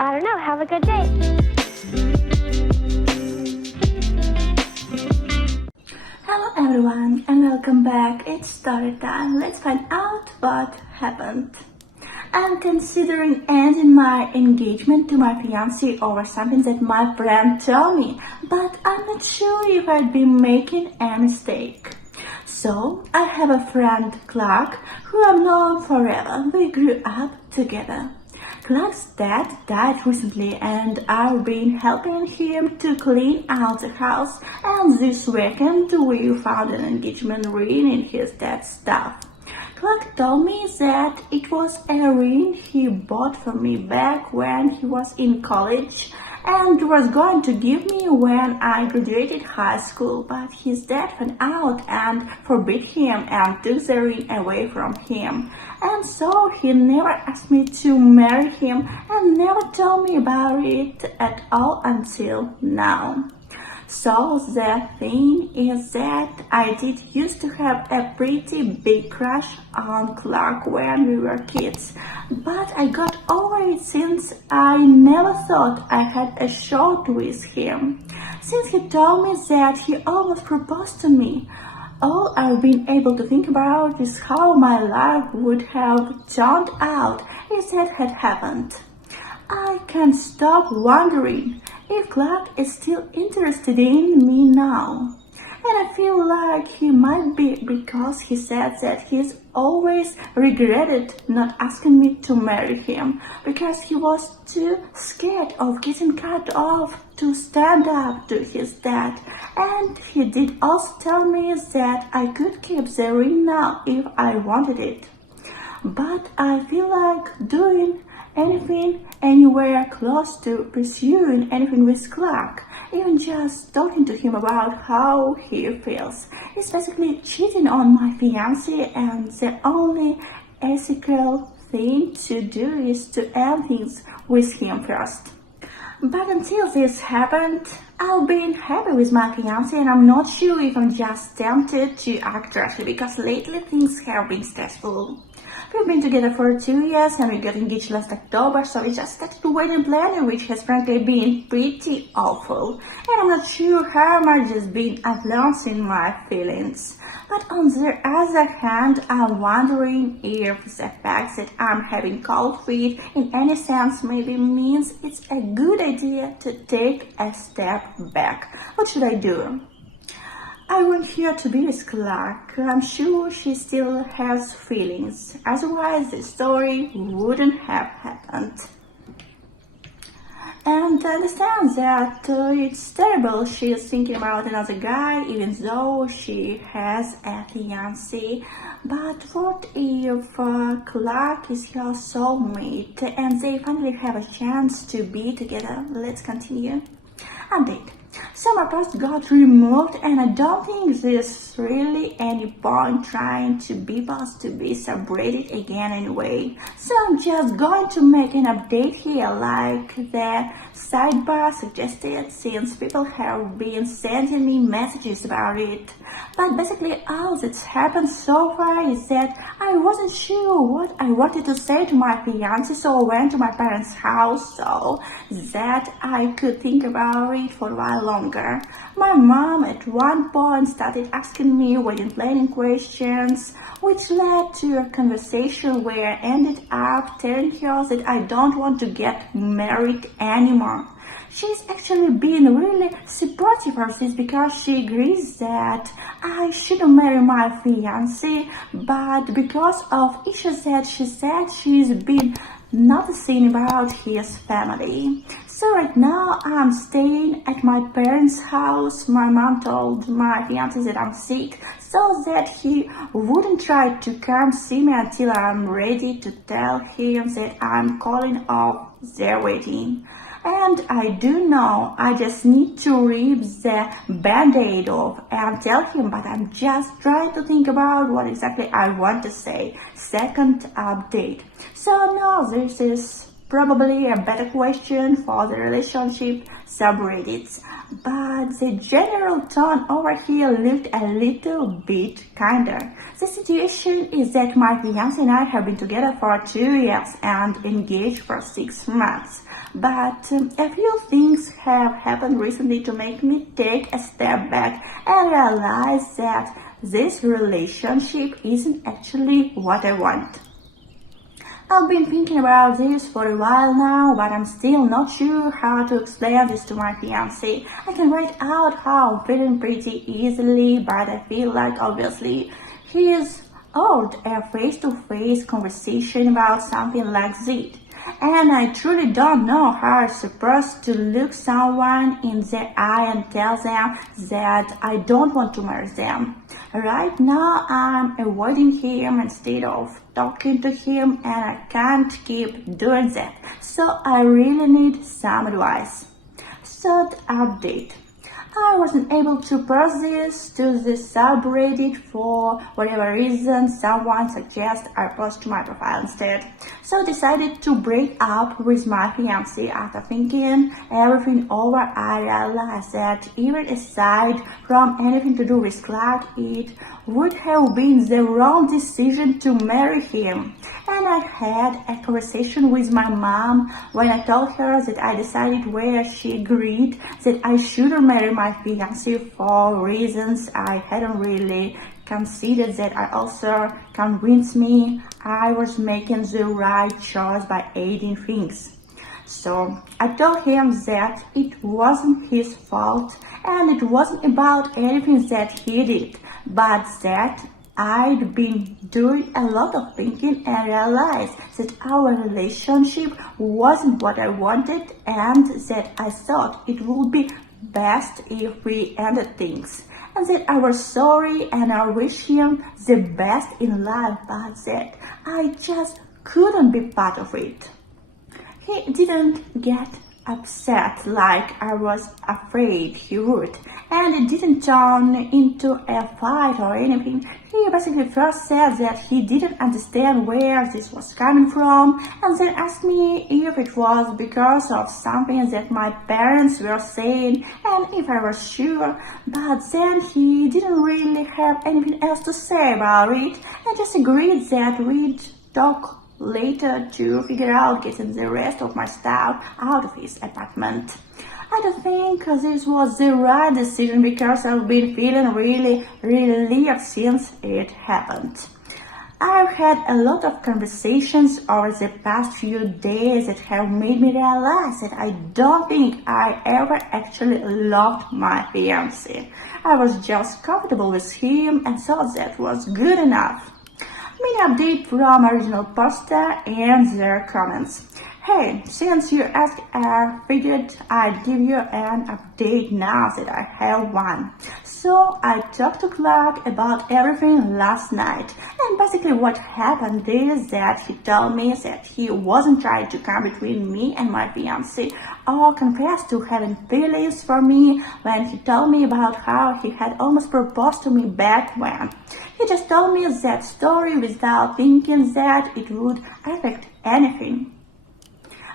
I don't know. Have a good day. Hello everyone and welcome back. It's story time. Let's find out what happened. I'm considering ending my engagement to my fiancé over something that my friend told me, but I'm not sure if I'd be making a mistake. So, I have a friend, Clark, who I've known forever. We grew up together. Clark's dad died recently and I've been helping him to clean out the house, and this weekend we found an engagement ring in his dad's stuff. Clark told me that it was a ring he bought for me back when he was in college and was going to give me when I graduated high school, but his dad found out and forbid him and took the ring away from him. And so he never asked me to marry him and never told me about it at all until now. So the thing is that I did used to have a pretty big crush on Clark when we were kids, but I got over it since I never thought I had a shot with him. Since he told me that he almost proposed to me, all I've been able to think about is how my life would have turned out if that had happened. I can't stop wondering if Clark is still interested in me now. And I feel like he might be, because he said that he's always regretted not asking me to marry him because he was too scared of getting cut off to stand up to his dad. And he did also tell me that I could keep the ring now if I wanted it. But I feel like doing anything anywhere close to pursuing anything with Clark, even just talking to him about how he feels, is basically cheating on my fiancé, and the only ethical thing to do is to end things with him first. But until this happened, I've been happy with my fiancé, and I'm not sure if I'm just tempted to act rashly because lately things have been stressful. We've been together for 2 years and we got engaged last October, so we just started the wedding planning, which has frankly been pretty awful. And I'm not sure how much has been influencing my feelings. But on the other hand, I'm wondering if the fact that I'm having cold feet in any sense maybe means it's a good idea to take a step back. What should I do? I want her to be with Clark. I'm sure she still has feelings, otherwise the story wouldn't have happened. And I understand that it's terrible she is thinking about another guy even though she has a fiancé. But what if Clark is her soulmate and they finally have a chance to be together? Let's continue. Update. So my post got removed and I don't think there's really any point trying to be supposed to be celebrated again anyway. So I'm just going to make an update here like the sidebar suggested, since people have been sending me messages about it. But basically all that's happened so far is that I wasn't sure what I wanted to say to my fiancé, so I went to my parents' house so that I could think about it for a while longer. My mom at one point started asking me wedding planning questions, which led to a conversation where I ended up telling her that I don't want to get married anymore. She's actually been really supportive of this because she agrees that I shouldn't marry my fiancé, but because of issues that she said she's been noticing about his family. So right now I'm staying at my parents' house. My mom told my fiancé that I'm sick so that he wouldn't try to come see me until I'm ready to tell him that I'm calling off their wedding. And I do know I just need to rip the band-aid off and tell him, but I'm just trying to think about what exactly I want to say. Second update. So no, this is probably a better question for the relationship subreddits, but the general tone over here looked a little bit kinder. The situation is that my fiancé and I have been together for 2 years and engaged for 6 months. But a few things have happened recently to make me take a step back and realize that this relationship isn't actually what I want. I've been thinking about this for a while now, but I'm still not sure how to explain this to my fiancé. I can write out how I'm feeling pretty easily, but I feel like obviously he's owed a face-to-face conversation about something like this. And I truly don't know how I'm supposed to look someone in the eye and tell them that I don't want to marry them. Right now I'm avoiding him instead of talking to him, and I can't keep doing that. So I really need some advice. Third update. I wasn't able to post this to the subreddit for whatever reason. Someone suggested I post to my profile instead. So I decided to break up with my fiancé. After thinking everything over, I realized that even aside from anything to do with Clark, it would have been the wrong decision to marry him. And I had a conversation with my mom when I told her that I decided, where she agreed that I shouldn't marry my fiancé for reasons I hadn't really considered, that I also convinced me I was making the right choice by aiding things. So I told him that it wasn't his fault and it wasn't about anything that he did, but that I'd been doing a lot of thinking and realized that our relationship wasn't what I wanted, and that I thought it would be best if we ended things. And that I was sorry and I wish him the best in life, but that I just couldn't be part of it. He didn't get upset like I was afraid he would, and it didn't turn into a fight or anything. He basically first said that he didn't understand where this was coming from, and then asked me if it was because of something that my parents were saying and if I was sure, but then he didn't really have anything else to say about it and just agreed that we'd talk later to figure out getting the rest of my stuff out of his apartment. I don't think this was the right decision because I've been feeling really relieved since it happened. I've had a lot of conversations over the past few days that have made me realize that I don't think I ever actually loved my fiancé. I was just comfortable with him and thought that was good enough. Mini update from original poster and their comments. Hey, since you asked, I figured I'd give you an update now that I have one. So I talked to Clark about everything last night, and basically what happened is that he told me that he wasn't trying to come between me and my fiancé or confess to having feelings for me when he told me about how he had almost proposed to me back when. He just told me that story without thinking that it would affect anything.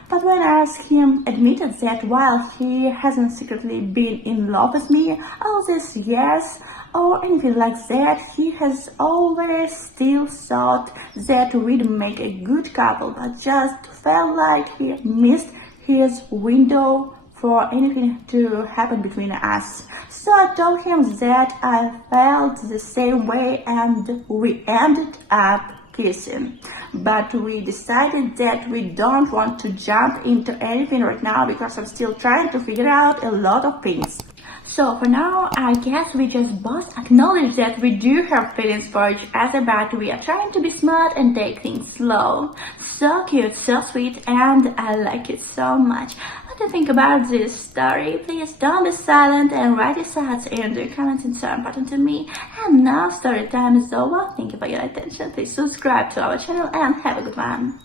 But when I asked him, admitted that while he hasn't secretly been in love with me all these years or anything like that, he has always still thought that we'd make a good couple, but just felt like he missed his window for anything to happen between us. So I told him that I felt the same way and we ended up kissing. But we decided that we don't want to jump into anything right now because I'm still trying to figure out a lot of things. So for now, I guess we just both acknowledge that we do have feelings for each other, but we are trying to be smart and take things slow. So cute, so sweet, and I like it so much. What do you think about this story? Please don't be silent and write your thoughts in the comments. It's so important to me. And now story time is over. Thank you for your attention. Please subscribe to our channel and have a good one.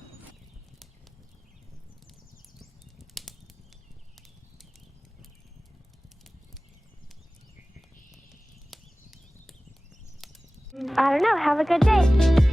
I don't know. Have a good day.